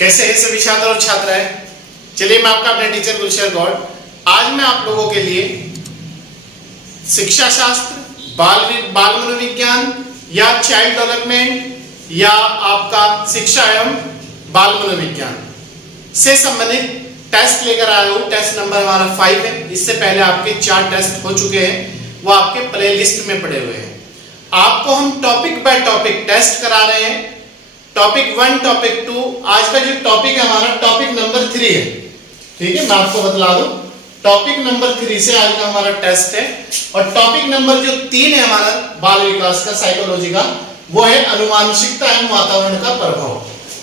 कैसे हैं सभी छात्र और छात्राएं। चलिए मैं आपका अपने टीचर गुलशर गौड़ आज मैं आप लोगों के लिए शिक्षा शास्त्र, बाल मनोविज्ञान या चाइल्ड डेवलपमेंट या आपका शिक्षा एवं बाल मनोविज्ञान से संबंधित टेस्ट लेकर आया हूँ। टेस्ट नंबर हमारा 5 है। इससे पहले आपके 4 टेस्ट हो चुके हैं, वो आपके प्ले लिस्ट में पड़े हुए हैं। आपको हम टॉपिक बाय टॉपिक टेस्ट करा रहे हैं। Topic 1, topic 2। आज का जो टॉपिक है हमारा टॉपिक नंबर 3 है। ठीक है, मैं आपको बतला दूं टॉपिक नंबर 3 से आज का हमारा टेस्ट है। और टॉपिक नंबर जो 3 है हमारा बाल विकास का, साइकोलॉजी का, वो है अनुवांशिकता एवं वातावरण का प्रभाव।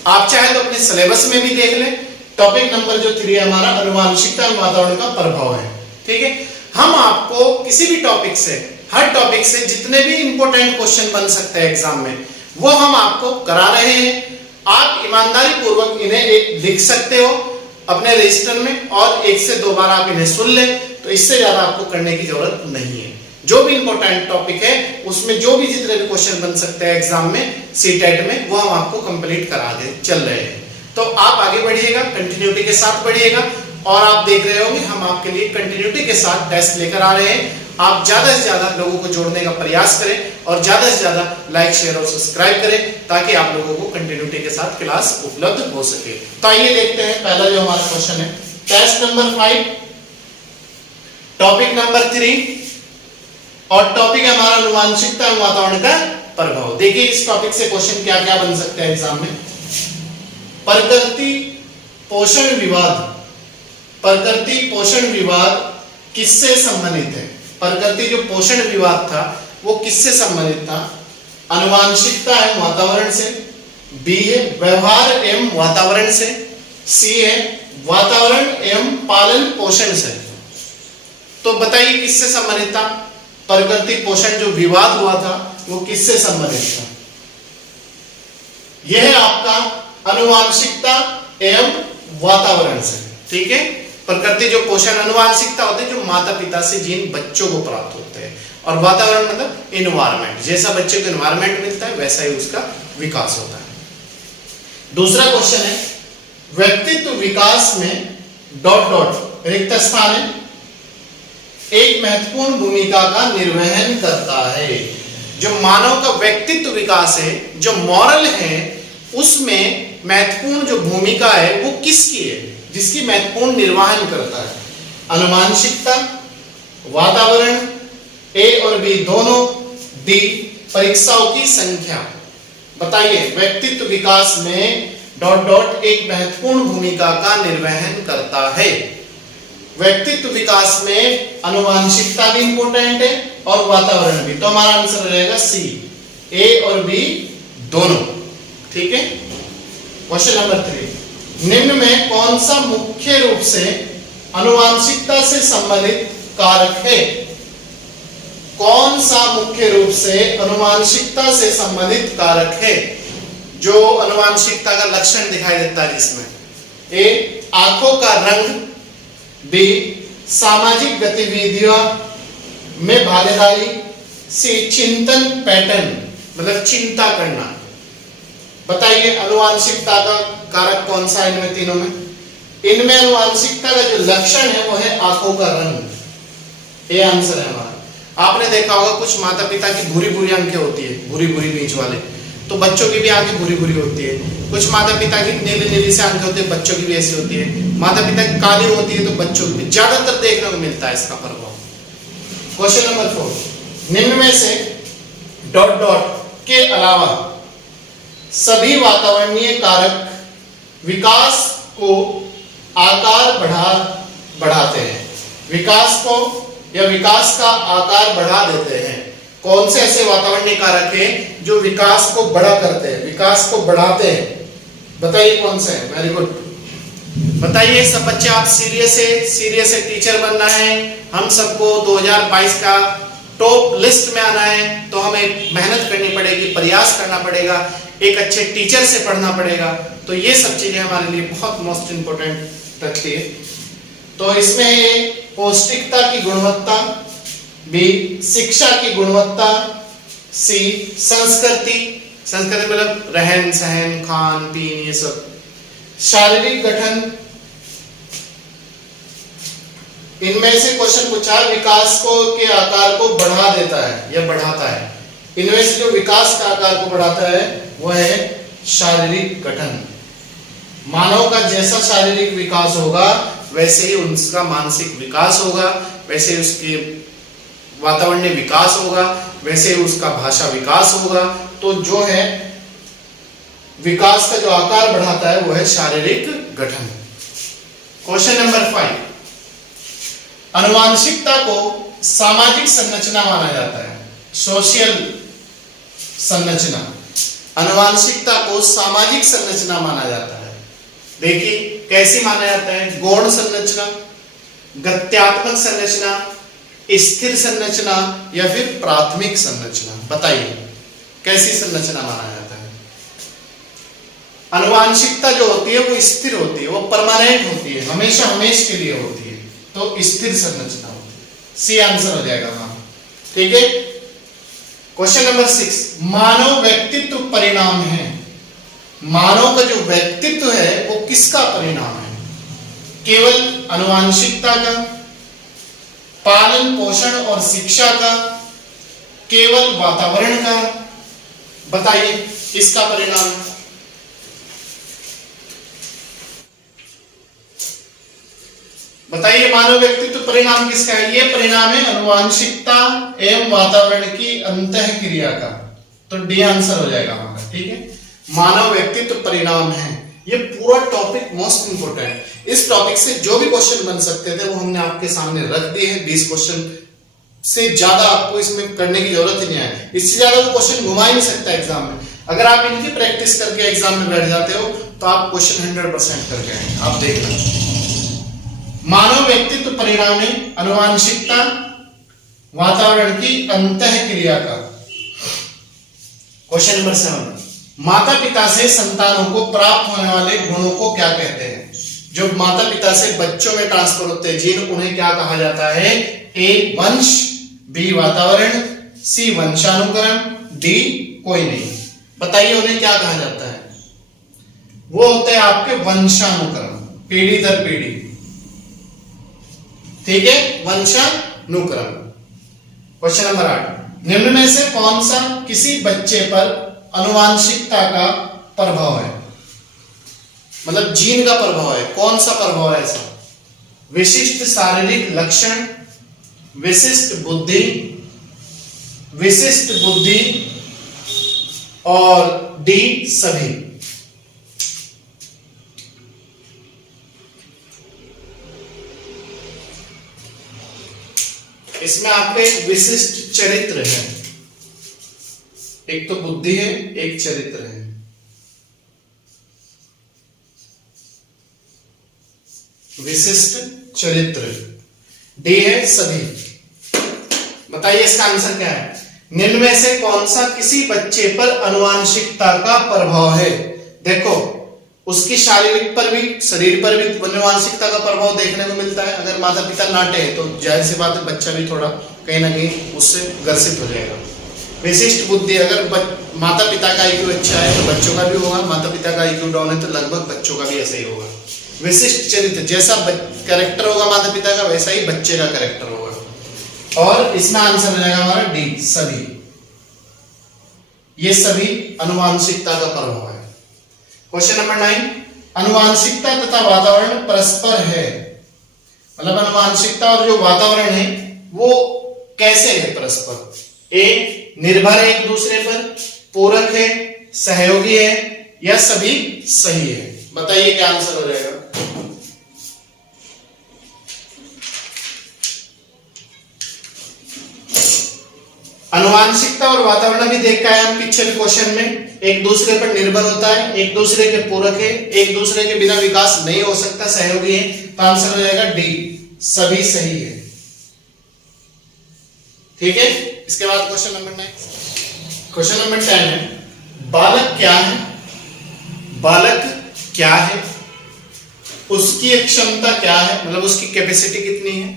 आप चाहे तो अपने सिलेबस में भी देख लें। टॉपिक नंबर जो 3 है हमारा अनुवांशिकता एवं वातावरण का प्रभाव है। ठीक है, हम आपको किसी भी टॉपिक से, हर टॉपिक से जितने भी इंपॉर्टेंट क्वेश्चन बन सकते हैं एग्जाम में, वो हम आपको करा रहे हैं। आप ईमानदारी पूर्वक इन्हें एक लिख सकते हो अपने रजिस्टर में और 1 से 2 बार आप इन्हें सुन ले, तो इससे ज्यादा आपको करने की जरूरत नहीं है। जो भी इंपॉर्टेंट टॉपिक है उसमें जो भी जितने भी क्वेश्चन बन सकते हैं एग्जाम में, सीटेट में, वो हम आपको कंप्लीट करा दे चल रहे हैं। तो आप आगे बढ़िएगा, कंटिन्यूटी के साथ बढ़िएगा। और आप देख रहे होंगे हम आपके लिए कंटिन्यूटी के साथ टेस्ट लेकर आ रहे हैं। आप ज्यादा से ज्यादा लोगों को जोड़ने का प्रयास करें और ज्यादा से ज्यादा लाइक, शेयर और सब्सक्राइब करें ताकि आप लोगों को कंटिन्यूटी के साथ क्लास उपलब्ध हो सके। तो आइए देखते हैं पहला जो हमारा क्वेश्चन है, टेस्ट नंबर 5, टॉपिक नंबर 3 और टॉपिक है हमारा अनुवांशिकता एवं वातावरण का प्रभाव। देखिए इस टॉपिक से क्वेश्चन क्या क्या बन सकते हैं एग्जाम में। प्रकृति पोषण विवाद, प्रकृति पोषण विवाद किससे संबंधित है? प्रकृति जो पोषण विवाद था वो किससे संबंधित था? अनुवांशिकता एवं वातावरण से। बी है व्यवहार एवं वातावरण से। सी है वातावरण एवं पालन पोषण से। तो बताइए किससे संबंधित था? प्रकृति पोषण जो विवाद हुआ था वो किससे संबंधित था? यह है आपका अनुवांशिकता एवं वातावरण से। ठीक है, प्रकृति जो पोषण अनुवांशिकता होते हैं जो माता पिता से जिन बच्चों को प्राप्त होते हैं, और वातावरण मतलब इन्वायरमेंट, जैसा बच्चे को इन्वायरमेंट मिलता है वैसा ही उसका विकास होता है। दूसरा क्वेश्चन है व्यक्तित्व विकास में ... रिक्त स्थान है, एक महत्वपूर्ण भूमिका का निर्वहन करता है। जो मानव का व्यक्तित्व विकास है, जो मॉरल है, उसमें महत्वपूर्ण जो भूमिका है वो किसकी है, जिसकी महत्वपूर्ण निर्वहन करता है? अनुवांशिकता, वातावरण, ए और बी दोनों, डी परीक्षाओं की संख्या। बताइए व्यक्तित्व विकास में ... एक महत्वपूर्ण भूमिका का निर्वहन करता है। व्यक्तित्व विकास में अनुवांशिकता भी इंपॉर्टेंट है और वातावरण भी। तो हमारा आंसर हो जाएगा सी, ए और बी दोनों। ठीक है, क्वेश्चन नंबर 3, निम्न में कौन सा मुख्य रूप से अनुवांशिकता से संबंधित कारक है? कौन सा मुख्य रूप से अनुवांशिकता से संबंधित कारक है जो अनुवांशिकता का लक्षण दिखाई देता है जिसमें? ए आंखों का रंग, बी सामाजिक गतिविधियों में भागीदारी, सी चिंतन पैटर्न मतलब चिंता करना। बताइए अनुवांशिकता का कारक कौन सा है इनमें तीनों में? इनमें अनुवांशिकता का जो लक्षण है वो है आंखों का रंग। ये आंसर है हमारा। आपने देखा होगा कुछ माता पिता की भूरी भूरी आंखें होती है, भूरी भूरी बीच वाले, तो बच्चों की भी आंखें भूरी भूरी होती है। कुछ माता पिता की नीली नीली से आंखें होती है, बच्चों की भी ऐसी होती है। माता पिता की काली होती है तो बच्चों की भी ज्यादातर देखने को मिलता है इसका प्रभाव। क्वेश्चन नंबर 4, निम्न में से ... के अलावा सभी वातावरणीय कारक विकास को आकार बढ़ाते हैं। विकास को या विकास का आकार बढ़ा देते हैं। कौन से ऐसे वातावरणीय कारक हैं जो विकास को बड़ा करते हैं, विकास को बढ़ाते हैं? बताइए कौन से हैं? वेरी गुड, बताइए सब बच्चे। आप सीरियस है, टीचर बनना है। हम सबको 2022 का टॉप लिस्ट में आना है, तो हमें मेहनत करनी पड़ेगी, प्रयास करना पड़ेगा, एक अच्छे टीचर से पढ़ना पड़ेगा। तो ये सब चीजें हमारे लिए बहुत मोस्ट इंपोर्टेंट रखती है। तो इसमें ये पौष्टिकता की गुणवत्ता, बी शिक्षा की गुणवत्ता, सी संस्कृति मतलब रहन सहन, खान पीन, ये सब, शारीरिक गठन, इनमें से क्वेश्चन पूछा विकास को के आकार को बढ़ा देता है या बढ़ाता है। इनमें से जो विकास का आकार को बढ़ाता है वह है शारीरिक गठन। मानव का जैसा शारीरिक विकास होगा वैसे ही उसका मानसिक विकास होगा, वैसे ही उसके वातावरणीय विकास होगा, वैसे ही उसका भाषा विकास होगा। तो जो है विकास का जो आकार बढ़ाता है वो है शारीरिक गठन। क्वेश्चन नंबर 5, आनुवांशिकता को सामाजिक संरचना माना जाता है। सोशल संरचना, आनुवांशिकता को सामाजिक संरचना माना जाता है। देखिए कैसी माना जाता है, गौण संरचना, गत्यात्मक संरचना, स्थिर संरचना या फिर प्राथमिक संरचना। बताइए कैसी संरचना माना जाता है। आनुवांशिकता जो होती है वो स्थिर होती है, वो परमानेंट होती है, हमेशा हमेशा के लिए होती है, तो स्थिर संरचना होती है। सी आंसर हो जाएगा वहां। ठीक है। क्वेश्चन नंबर 6, मानव व्यक्तित्व परिणाम है। मानव का जो व्यक्तित्व है वो किसका परिणाम है? केवल आनुवांशिकता का, पालन पोषण और शिक्षा का, केवल वातावरण का? बताइए किसका परिणाम है? बताइए मानव व्यक्तित्व परिणाम किसका है? ये परिणाम है आनुवांशिकता एवं वातावरण की अंतःक्रिया का। तो डी आंसर हो जाएगा हमारा। ठीक है, मानव व्यक्तित्व परिणाम है। ये पूरा टॉपिक मोस्ट इंपोर्टेंट। इस टॉपिक से जो भी क्वेश्चन बन सकते थे वो हमने आपके सामने रख दिए हैं। 20 क्वेश्चन से ज्यादा आपको इसमें करने की जरूरत ही नहीं है। इससे ज्यादा वो क्वेश्चन घुमा ही नहीं सकता एग्जाम में। अगर आप इनकी प्रैक्टिस करके एग्जाम में बैठ जाते हो तो आप क्वेश्चन 100% करके आएंगे। आप देख लें, मानव व्यक्तित्व परिणाम है आनुवांशिकता वातावरण की अंतःक्रिया का। क्वेश्चन नंबर 7, माता पिता से संतानों को प्राप्त होने वाले गुणों को क्या कहते हैं? जो माता पिता से बच्चों में ट्रांसफर होते हैं जीन, उन्हें क्या कहा जाता है? ए वंश, बी वातावरण, सी वंशानुक्रम, डी कोई नहीं। बताइए उन्हें क्या कहा जाता है? वो होते हैं आपके वंशानुक्रम, पीढ़ी दर पीढ़ी। ठीक है, वंशानुक्रम। क्वेश्चन नंबर 8, निम्न में से कौन सा किसी बच्चे पर आनुवांशिकता का प्रभाव है? मतलब जीन का प्रभाव है। कौन सा प्रभाव है ऐसा? विशिष्ट शारीरिक लक्षण, विशिष्ट बुद्धि और डी सभी। इसमें आपका एक विशिष्ट चरित्र है, एक तो बुद्धि है, एक चरित्र है। विशिष्ट चरित्र, डी है सभी। बताइए इसका आंसर क्या है? निम्न में से कौन सा किसी बच्चे पर आनुवांशिकता का प्रभाव है? देखो उसकी शारीरिक पर भी, शरीर पर भी आनुवांशिकता का प्रभाव देखने को मिलता है। अगर माता पिता नाटे हैं तो जाहिर सी बात है बच्चा भी थोड़ा कहीं ना कहीं उससे ग्रसित हो जाएगा। विशिष्ट बुद्धि, अगर माता पिता का IQ अच्छा है तो बच्चों का भी होगा, माता पिता का IQ डाउन है तो लगभग बच्चों का भी ऐसा ही होगा। विशिष्ट चरित्र, जैसा कैरेक्टर होगा माता पिता का वैसा ही बच्चे का कैरेक्टर होगा। और इसमें आंसर हो जाएगा हमारा डी सभी। ये सभी आनुवांशिकता का प्रभाव है। क्वेश्चन नंबर 9, आनुवांशिकता तथा वातावरण परस्पर है। मतलब आनुवांशिकता और जो वातावरण है वो कैसे है परस्पर? ए निर्भर है एक दूसरे पर, पूरक है, सहयोगी है या सभी सही है? बताइए क्या आंसर हो जाएगा? आनुवांशिकता और वातावरण भी देखा है हम पिछले क्वेश्चन में। एक दूसरे पर निर्भर होता है, एक दूसरे के पूरक है, एक दूसरे के बिना विकास नहीं हो सकता, सहयोगी है। तो आंसर हो जाएगा डी सभी सही है। ठीक है, इसके बाद क्वेश्चन नंबर 9, क्वेश्चन नंबर 10 है बालक क्या है? बालक क्या है? उसकी क्षमता क्या है? मतलब उसकी कैपेसिटी कितनी है?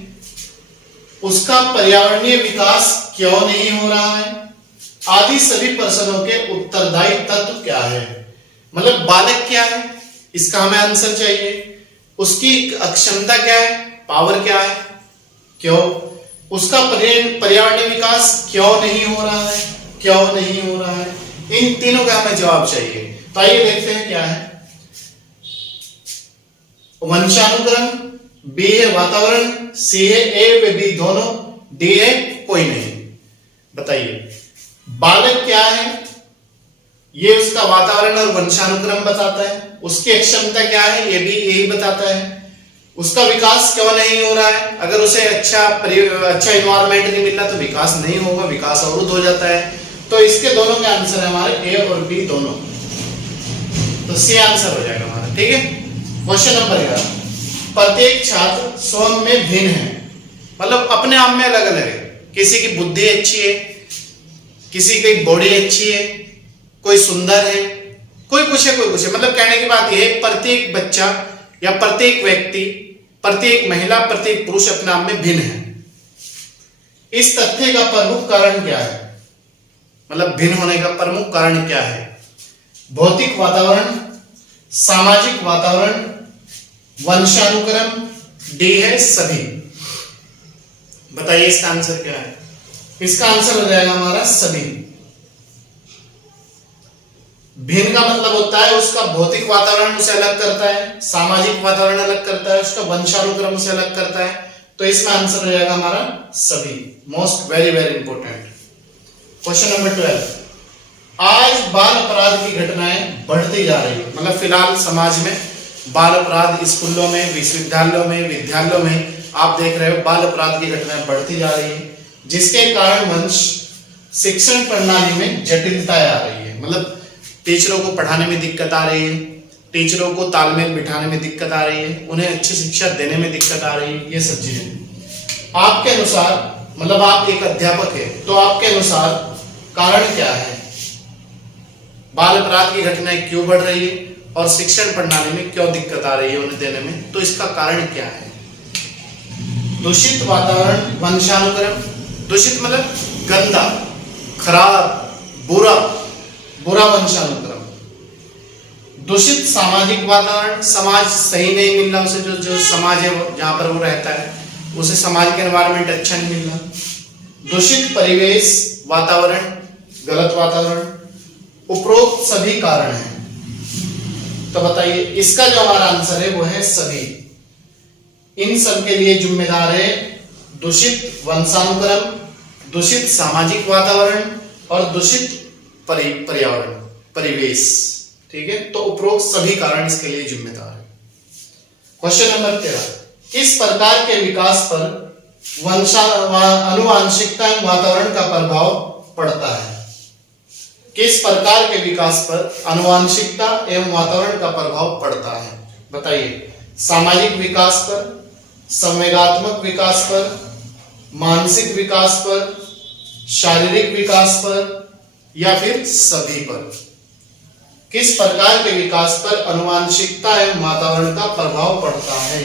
उसका पर्यावरणीय विकास क्यों नहीं हो रहा है? आदि सभी प्रश्नों के उत्तरदायी तत्व क्या है? मतलब बालक क्या है, इसका हमें आंसर चाहिए। उसकी अक्षमता क्या है, पावर क्या है, क्यों। उसका पर्यावरणीय विकास क्यों नहीं हो रहा है, क्यों नहीं हो रहा है। इन तीनों का हमें जवाब चाहिए। तो आइए देखते हैं क्या है। वंशानुक्रम, बी है वातावरण, सी है ए व बी दोनों, डी है कोई नहीं। बताइए बालक क्या है, ये उसका वातावरण और वंशानुक्रम बताता है। उसकी क्षमता क्या है, ये भी यही बताता है। उसका विकास क्यों नहीं हो रहा है, अगर उसे अच्छा इन्वायरमेंट नहीं मिल रहा तो विकास नहीं होगा, विकास अवरुद्ध हो जाता है। तो इसके दोनों के आंसर है हमारे ए और बी दोनों, तो सी आंसर हो जाएगा हमारा। ठीक है। क्वेश्चन नंबर 11, प्रत्येक छात्र स्वयं में भिन्न है, मतलब अपने आप में अलग अलग है। किसी की बुद्धि अच्छी है, किसी की बॉडी अच्छी है, कोई सुंदर है, कोई कुछ है, कोई कुछ है। मतलब कहने की बात यह है प्रत्येक बच्चा या प्रत्येक व्यक्ति, प्रत्येक महिला, प्रत्येक पुरुष अपने आप में भिन्न है। इस तथ्य का प्रमुख कारण क्या है, मतलब भिन्न होने का प्रमुख कारण क्या है। भौतिक वातावरण, सामाजिक वातावरण, वंशानुक्रम, डी है सभी। बताइए इसका आंसर क्या है। इसका आंसर हो जाएगा हमारा सभी। भिन्न का मतलब होता है उसका भौतिक वातावरण उसे अलग करता है, सामाजिक वातावरण अलग करता है, उसका वंशानुक्रम उसे अलग करता है। तो इसमें आंसर हो जाएगा हमारा सभी। Most very very important. Question number 12, आज बाल अपराध की घटनाएं बढ़ती जा रही है। मतलब फिलहाल समाज में बाल अपराध, स्कूलों में, विश्वविद्यालयों में, विद्यालयों में आप देख रहे हो बाल अपराध की घटनाएं बढ़ती जा रही है, जिसके कारण वंश शिक्षण प्रणाली में जटिलताएं आ रही है। मतलब टीचरों को पढ़ाने में दिक्कत आ रही है, टीचरों को तालमेल बिठाने में दिक्कत आ रही है, उन्हें अच्छी शिक्षा देने में दिक्कत आ रही है। ये सब चीजें आपके अनुसार, मतलब आप एक अध्यापक है तो आपके अनुसार कारण क्या है, बाल अपराध की घटनाएं क्यों बढ़ रही है और शिक्षण प्रणाली में क्यों दिक्कत आ रही है उन्हें देने में, तो इसका कारण क्या है। दूषित वातावरण, वंशानुक्रम। दूषित मतलब गंदा, खराब, बुरा वंशानुक्रम। दूषित सामाजिक वातावरण, समाज सही नहीं मिल रहा उसे, जो समाज है जहां पर वो रहता है उसे समाज के एनवायरनमेंट अच्छा नहीं मिल रहा। दूषित परिवेश, वातावरण, गलत वातावरण। उपरोक्त सभी कारण हैं। तो बताइए इसका जो हमारा आंसर है वो है सभी। इन सब के लिए जिम्मेदार है दूषित वंशानुक्रम, दूषित सामाजिक वातावरण और दूषित पर्यावरण, परिवेश। ठीक है। तो उपरोक्त सभी कारण इसके लिए जिम्मेदार है। क्वेश्चन नंबर 13, किस प्रकार के विकास पर आनुवांशिकता एवं वातावरण का प्रभाव पड़ता है। किस प्रकार के विकास पर आनुवांशिकता एवं वातावरण का प्रभाव पड़ता है। बताइए सामाजिक विकास पर, संवेगात्मक विकास पर, मानसिक विकास पर, शारीरिक विकास पर या फिर सभी पर। किस प्रकार के विकास पर आनुवांशिकता एवं वातावरण का प्रभाव पड़ता है।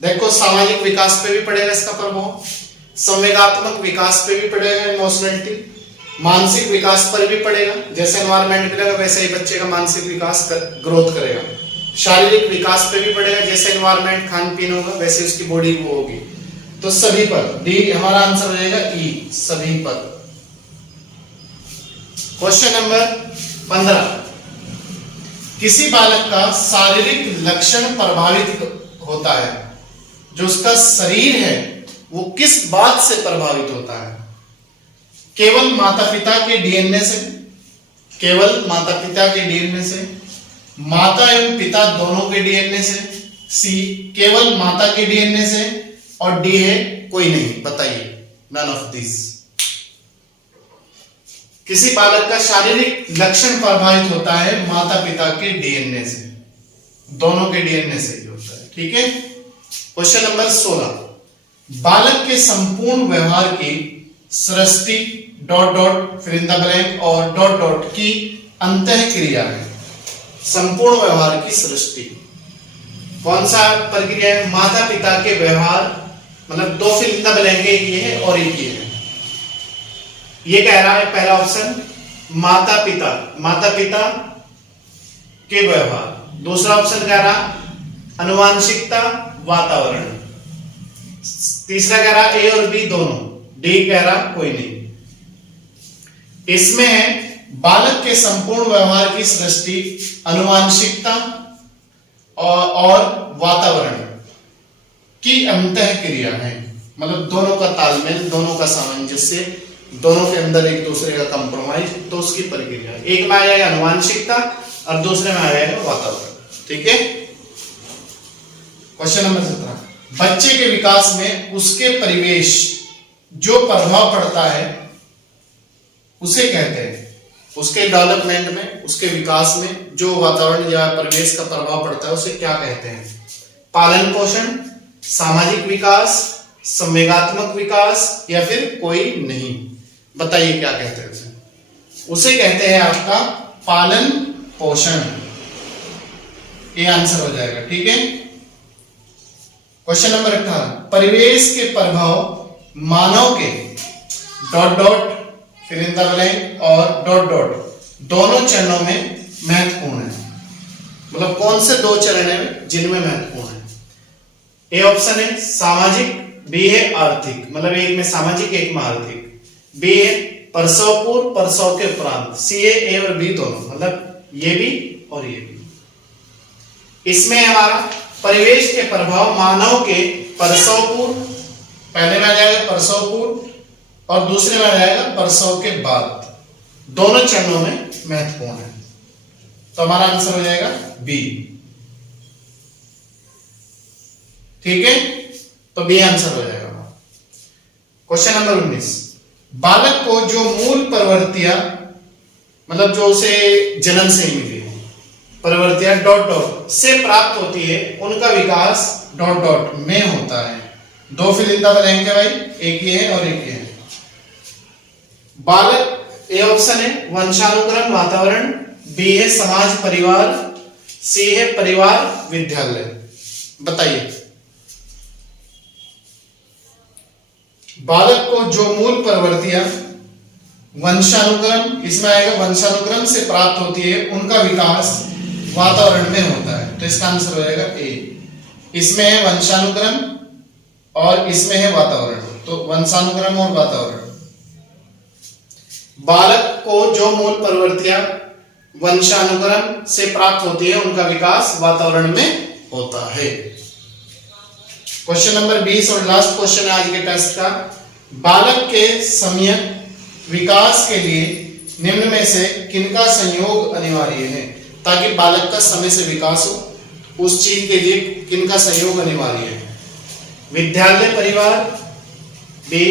देखो सामाजिक विकास पे भी पड़ेगा इसका प्रभाव, संवेगात्मक विकास पे भी पड़ेगा, इमोशनलिटी, मानसिक विकास पर भी पड़ेगा, जैसे एनवायरनमेंट मिलेगा वैसे ही बच्चे का मानसिक विकास ग्रोथ करेगा। शारीरिक विकास पे भी पड़ेगा, जैसे एनवायरनमेंट खान पीन होगा वैसे उसकी बॉडी वो होगी। तो सभी पर, डी हमारा आंसर हो जाएगा ई, सभी पर। क्वेश्चन नंबर 15, किसी बालक का शारीरिक लक्षण प्रभावित होता है, जो उसका शरीर है वो किस बात से प्रभावित होता है। केवल माता पिता के डीएनए से, केवल माता पिता के डीएनए से, माता एवं पिता दोनों के डीएनए से, सी केवल माता के डीएनए से, और डी है कोई नहीं। बताइए नन ऑफ दिस। किसी बालक का शारीरिक लक्षण प्रभावित होता है माता पिता के डीएनए से, दोनों के डीएनए से ही होता है। ठीक है। क्वेश्चन नंबर 16, बालक के संपूर्ण व्यवहार की सृष्टि डॉट डॉट फिर इन द ब्लैंक और डॉट डॉट की अंतःक्रिया है। संपूर्ण व्यवहार की सृष्टि कौन सा प्रक्रिया है। माता पिता के व्यवहार, मतलब दो फिर इन द ब्लैंक, एक ये है और एक ये है। ये कह रहा है पहला ऑप्शन माता पिता के व्यवहार। दूसरा ऑप्शन कह रहा अनुवांशिकता वातावरण। तीसरा कह रहा ए और बी दोनों। डी कह रहा कोई नहीं। इसमें है बालक के संपूर्ण व्यवहार की सृष्टि अनुवांशिकता और वातावरण की अंतःक्रिया है, मतलब दोनों का तालमेल, दोनों का सामंजस्य, दोनों के अंदर एक दूसरे का कंप्रोमाइज, तो उसकी प्रक्रिया। एक में आ जाएगा अनुवांशिकता और दूसरे में आ जाएगा वातावरण। ठीक है। क्वेश्चन नंबर 17, बच्चे के विकास में उसके परिवेश जो प्रभाव पड़ता है उसे कहते हैं, उसके डेवलपमेंट में, उसके विकास में जो वातावरण या परिवेश का प्रभाव पड़ता है उसे क्या कहते हैं? पालन पोषण, सामाजिक विकास, संवेगात्मक विकास या फिर कोई नहीं? बताइए क्या कहते हैं उसे? उसे कहते हैं आपका पालन पोषण। ये आंसर हो जाएगा। ठीक है। क्वेश्चन नंबर 18, परिवेश के प्रभाव मानव के डॉट डॉट फिर इन द ब्लैंक और डॉट डॉट दोनों चरणों में महत्वपूर्ण है। मतलब कौन से दो चरण है जिनमें महत्वपूर्ण है? ए ऑप्शन है सामाजिक, बी है आर्थिक, मतलब एक में सामाजिक एक में आर्थिक, बी है प्रसव पूर्व प्रसव के उपरांत, सी है ए और बी दोनों, मतलब ये भी और ये भी। इसमें हमारा परिवेश के प्रभाव मानव के प्रसव पूर्व, पहले में आ जाएगा प्रसव पूर्व और दूसरे में आ जाएगा प्रसव के बाद, दोनों चरणों में महत्वपूर्ण है। तो हमारा आंसर हो जाएगा बी। ठीक है। तो बी आंसर हो जाएगा। क्वेश्चन नंबर 19, बालक को जो मूल प्रवृत्तियां, मतलब जो उसे जन्म से ही मिली है, प्रवृत्तियां डॉट डॉट से प्राप्त होती है, उनका विकास डॉट डॉट में होता है। दो फिल इन द ब्लैंक है भाई, एक ये है और एक ये है। बालक, ए ऑप्शन है वंशानुक्रम वातावरण, बी है समाज परिवार, सी है परिवार विद्यालय। बताइए बालक को जो मूल प्रवृत्तियां वंशानुक्रम, इसमें आएगा वंशानुक्रम से प्राप्त होती है, उनका विकास वातावरण में होता है। तो इसका आंसर हो जाएगा ए। इसमें है वंशानुक्रम और इसमें है वातावरण, तो वंशानुक्रम और वातावरण। बालक को जो मूल प्रवृत्तियां वंशानुक्रम से प्राप्त होती है, उनका विकास वातावरण में होता है। क्वेश्चन नंबर 20 और लास्ट क्वेश्चन है आज के टेस्ट का, बालक के सम्यक विकास के लिए निम्न में से किनका संयोग अनिवार्य है? ताकि बालक का समय से विकास हो, उस चीज के लिए किनका संयोग अनिवार्य है? विद्यालय परिवार, बी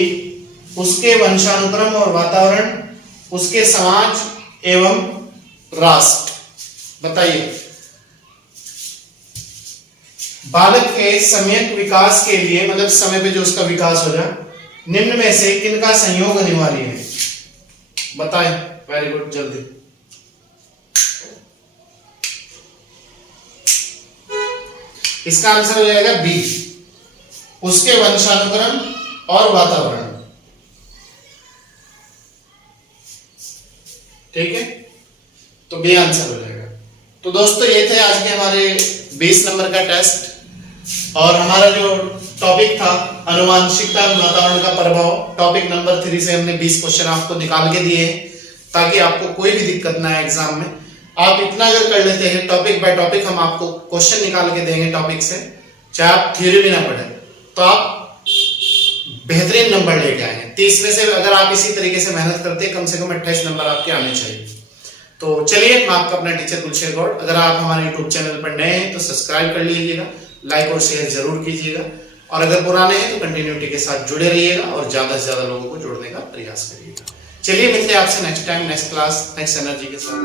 उसके वंशानुक्रम और वातावरण, उसके समाज एवं राष्ट्र। बताइए बालक के सम्यक विकास के लिए, मतलब समय पे जो उसका विकास हो जाए, निम्न में से किनका संयोग अनिवार्य है? बताएं। वेरी गुड, जल्दी। इसका आंसर हो जाएगा बी, उसके वंशानुक्रम और वातावरण। ठीक है। तो बी आंसर हो जाएगा। तो दोस्तों ये थे आज के हमारे 20 नंबर का टेस्ट, और हमारा जो टॉपिक था अनुवांशिकता और वातावरण का प्रभाव, टॉपिक नंबर 3 से हमने 20 क्वेश्चन आपको निकाल के दिए हैं, ताकि आपको कोई भी दिक्कत ना आए एग्जाम में। आप इतना अगर कर लेते हैं, टॉपिक बाय टॉपिक हम आपको क्वेश्चन निकाल के देंगे टॉपिक से, चाहे आप थ्योरी भी ना पढ़े, तो आप बेहतरीन नंबर लेके आएंगे। 30 में से अगर आप इसी तरीके से मेहनत करते हैं, कम से कम 28 नंबर आपके आने चाहिए। तो चलिए, मैं आपका अपना टीचर गुलशेर गौड़। अगर आप हमारे यूट्यूब चैनल पर नए हैं तो सब्सक्राइब कर लीजिएगा, लाइक और शेयर जरूर कीजिएगा, और अगर पुराने हैं तो कंटिन्यूटी के साथ जुड़े रहिएगा और ज्यादा से ज्यादा लोगों को जोड़ने का प्रयास करिएगा। चलिए मिलते हैं आपसे next time, next class, next energy के साथ।